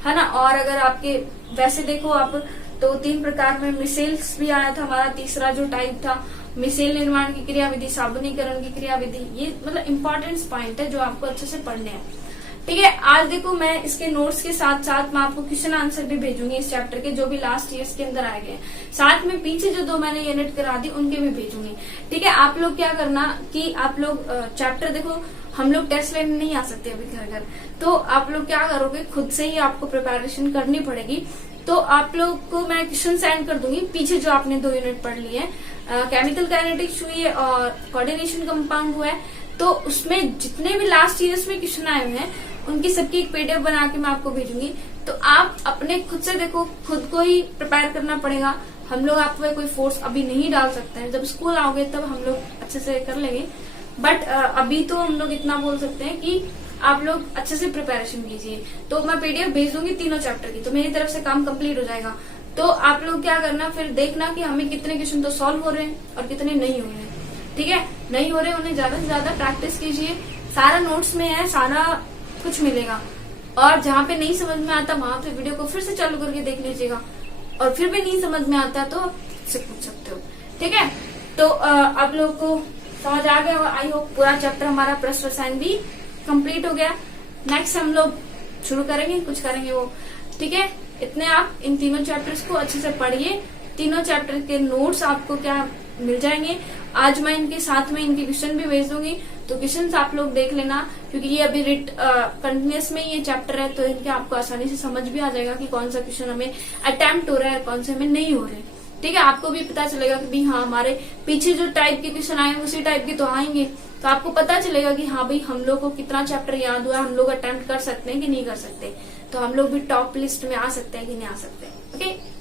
है ना। और अगर आपके वैसे देखो आप तो 3 प्रकार में मिसेल्स भी आया था हमारा, तीसरा जो टाइप था मिसेल निर्माण की क्रियाविधि, साबुनीकरण की क्रियाविधि। ये मतलब इम्पोर्टेंट पॉइंट है जो आपको अच्छे से पढ़ने हैं। ठीक है, आज देखो मैं इसके नोट्स के साथ साथ मैं आपको क्वेश्चन आंसर भी भेजूंगी इस चैप्टर के, जो भी लास्ट ईयर के अंदर आए गए। साथ में पीछे जो 2 मैंने यूनिट करा दी उनके भी भेजूंगी। ठीक है, आप लोग क्या करना कि आप लोग चैप्टर देखो, हम लोग टेस्ट लेने नहीं आ सकते अभी घर, तो आप लोग क्या करोगे, खुद से ही आपको प्रिपरेशन करनी पड़ेगी। तो आप लोग को मैं क्वेश्चन सेंड कर दूंगी, पीछे जो आपने 2 यूनिट पढ़ लिए हैं, केमिकल काइनेटिक्स हुई है और कोऑर्डिनेशन कंपाउंड हुआ है, तो उसमें जितने भी लास्ट ईयर्स में क्वेश्चन आए हुए हैं उनकी सबकी एक पीडीएफ बना के मैं आपको भेजूंगी। तो आप अपने खुद से देखो, खुद को ही प्रिपेयर करना पड़ेगा। हम लोग आप पे कोई फोर्स अभी नहीं डाल सकते हैं, जब स्कूल आओगे तब हम लोग अच्छे से कर लेंगे। बट अभी तो हम लोग इतना बोल सकते हैं कि आप लोग अच्छे से प्रिपरेशन कीजिए। तो मैं पीडीएफ भेज दूंगी 3 चैप्टर की, तो मेरी तरफ से काम कंप्लीट हो जाएगा। तो आप लोग क्या करना, फिर देखना कि हमें कितने क्वेश्चन तो सॉल्व हो रहे हैं और कितने नहीं हो रहे हैं। ठीक है, नहीं हो रहे उन्हें ज्यादा से ज्यादा प्रैक्टिस कीजिए। सारा नोट्स में है, सारा कुछ मिलेगा, और जहाँ पे नहीं समझ में आता वहां पे वीडियो को फिर से चालू करके देख लीजिएगा, और फिर भी नहीं समझ में आता तो से पूछ सकते हो। ठीक है, तो आप लोग को समझ आ गया, आई होप। पूरा चैप्टर हमारा प्रश्न रसायन भी कंप्लीट हो गया। नेक्स्ट हम लोग शुरू करेंगे, कुछ करेंगे वो। ठीक है, इतने आप इन 3 चैप्टर्स को अच्छे से पढ़िए। 3 चैप्टर के नोट्स आपको क्या मिल जाएंगे। आज मैं इनके साथ में इनके क्वेश्चन भी भेज दूंगी, तो क्वेश्चन आप लोग देख लेना, क्योंकि ये अभी कंटिन्यूस में ये चैप्टर है, तो इनके आपको आसानी से समझ भी आ जाएगा कि कौन सा क्वेश्चन हमें अटेम्प्ट हो रहा है, कौन से हमें नहीं हो रहे। ठीक है, आपको भी पता चलेगा कि भाई हाँ हमारे पीछे जो टाइप के क्वेश्चन आए उसी टाइप के तो आएंगे, तो आपको पता चलेगा कि हाँ भाई हम लोग को कितना चैप्टर याद हुआ, हम लोग अटेम्प्ट कर सकते हैं कि नहीं कर सकते, तो हम लोग भी टॉप लिस्ट में आ सकते हैं कि नहीं आ सकते। ओके।